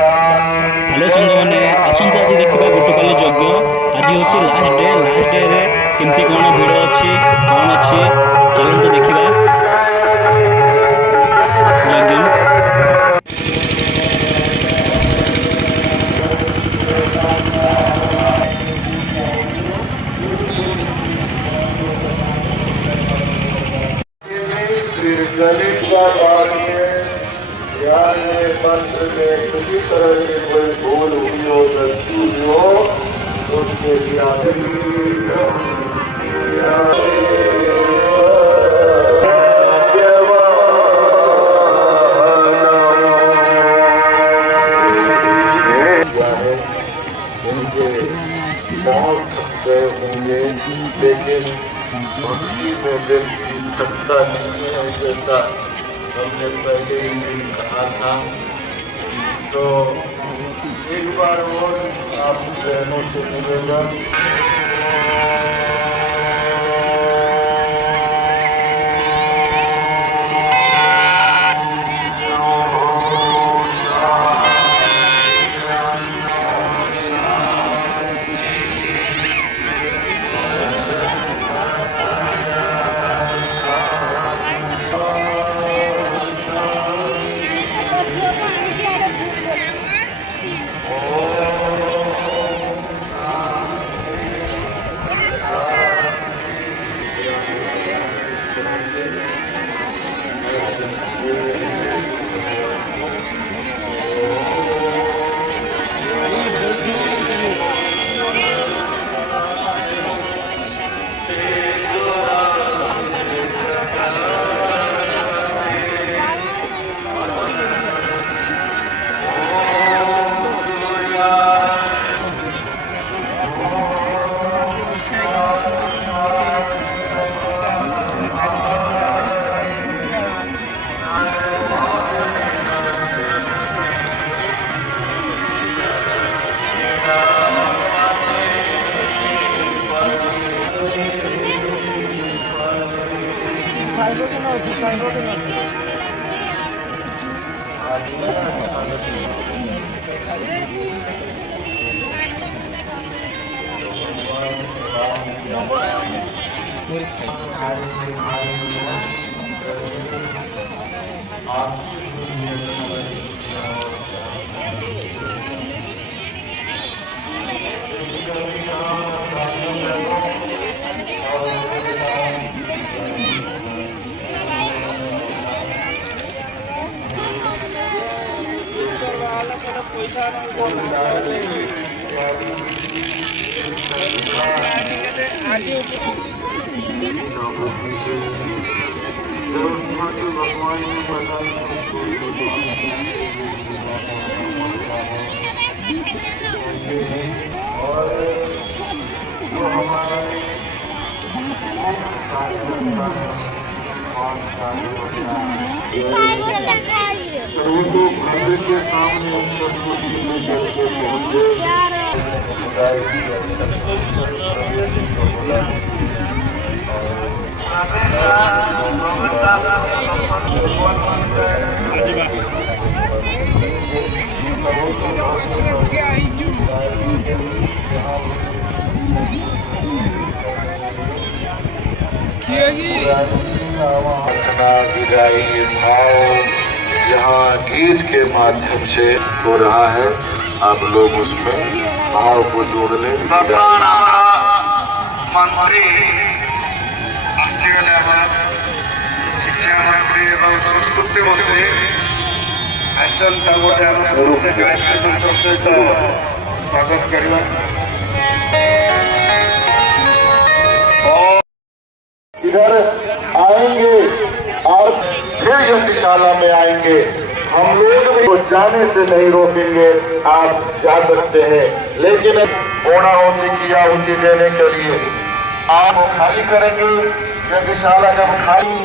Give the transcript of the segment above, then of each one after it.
Hello सांग मैंने आसतु आज देखा गोटपाली यज्ञ आज हूँ लास्ट डे रे केमती कौन भिड़ अच्छी कौन अच्छी चलते देखा यज्ञ। मंत्र में किसी तरह की कोई भूल हुई हो गलती हो तो उसके होंगे लेकिन भक्ति में दिल की सत्ता नहीं है जैसा हमने पहले ही कहा था। तो एक बार और आप बहनों से निवेदन के सामने विदाई भाव यहाँ गीत के माध्यम से हो रहा है। आप लोग उसमें भाव को जोड़ लें। मंत्री शिक्षा मंत्री एवं संस्कृति मंत्री स्वागत करिए। इधर आएंगे और फिर यज्ञशाला में आएंगे। हम लोग भी जाने से नहीं रोकेंगे, आप जा सकते हैं, लेकिन पूर्णाहुति की आहुति देने के लिए आप खाली करेंगे। यज्ञशाला जब खाली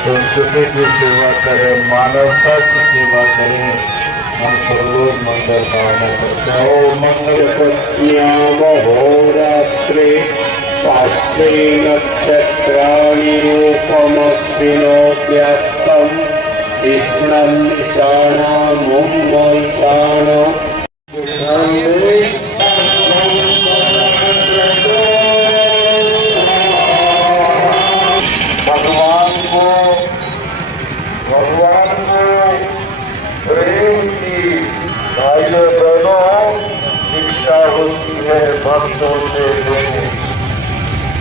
संस्कृति की सेवा करें, मानवता की सेवा करें, हम सब लोग मंगल कामना करते हैं। ओम मंगल पत्याम होरात्रे पार्श्वे नक्षत्राणि रूपमस्मिनोऽव्यक्तम् कृष्णं ईशानं ईशानं भगवान को प्रेम की भाइयों बहनों दीक्षा होती है भक्तों से होती।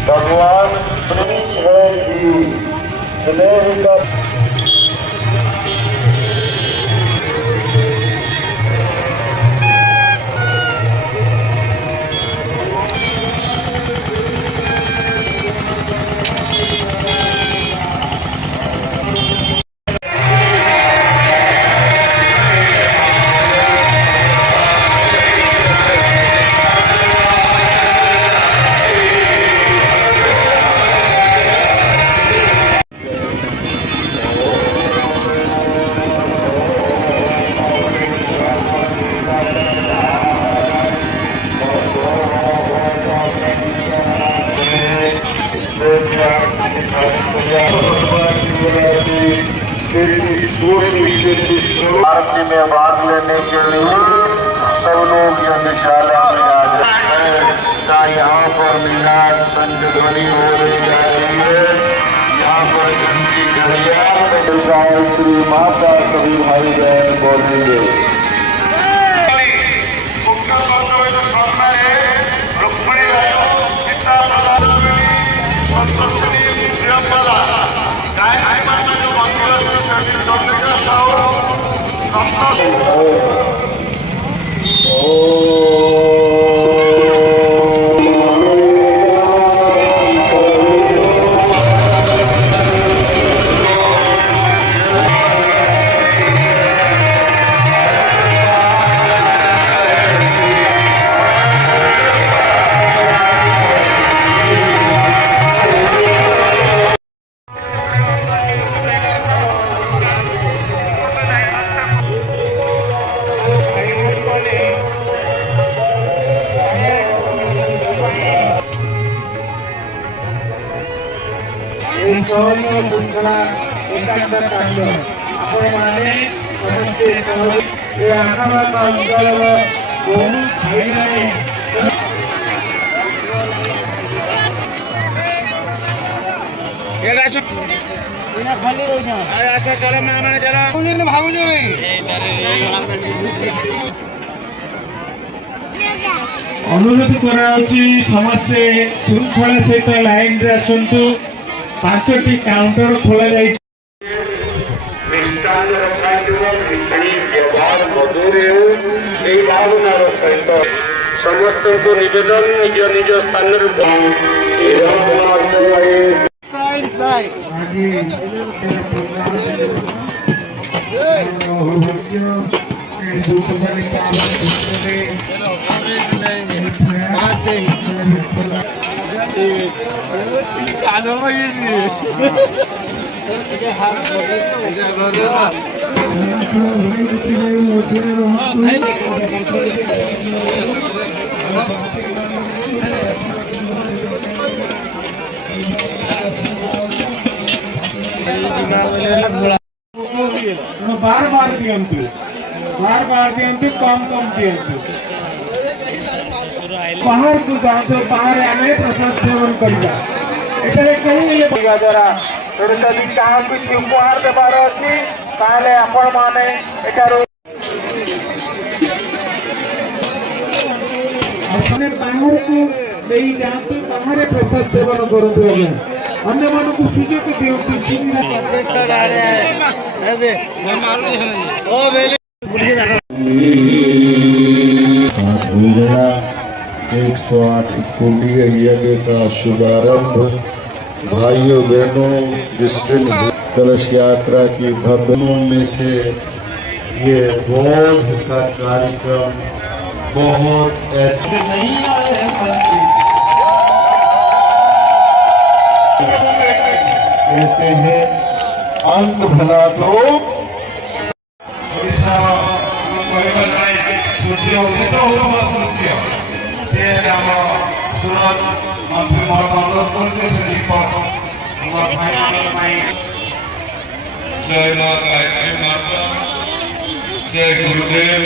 भगवान प्रेम है कि स्नेह का आरती में भाग लेने के लिए सब लोग यज्ञशाला में आ जाए। यहाँ पर मिलाद संग ध्वनि हो रही है। यहाँ पर घंटी घड़ियाल में गायत्री माता सभी भाई बहन बोलेंगे। अनुरोध कराउछि समस्ते श्रृंखला सहित लाइन रे आसंतु। 5टी काउंटर खोला जाय। समस्त को निवेदन निज निज स्थान बार बार दियंतु कम दियंतु। बाहर को जाते बाहर आने प्रसाद सेवन करिया एटारे कहीं द्वारा यदि क्या कुछ उपहार देवार अच्छी ताहले आपण माने एटार अपने बाहर को नहीं जाते बाहर प्रसाद सेवन करते हैं। अन्य मानव को सुजोग दियंतु हो गया 108 कुंडीय यज्ञ का शुभारंभ। भाइयों बहनों, जिस दिन कलश यात्रा की भव्यों में से ये बोध का कार्यक्रम बहुत अच्छे नहीं कहते हैं अंत भला तो କହିବାର ନାହିଁ ସୂର୍ଯ୍ୟ ଉଦିତ ହେଉଥିବା ସୂର୍ଯ୍ୟ ସେ ଆମ ସୁରଜ ମନ୍ତ୍ରୀ ମୋର ଅନୁରୋଧ କରୁଛି ସେ ଯିବ ଆମର ଭାଇମାନଙ୍କ ପାଇଁ जय माँ गायत्री माता जय गुरुदेव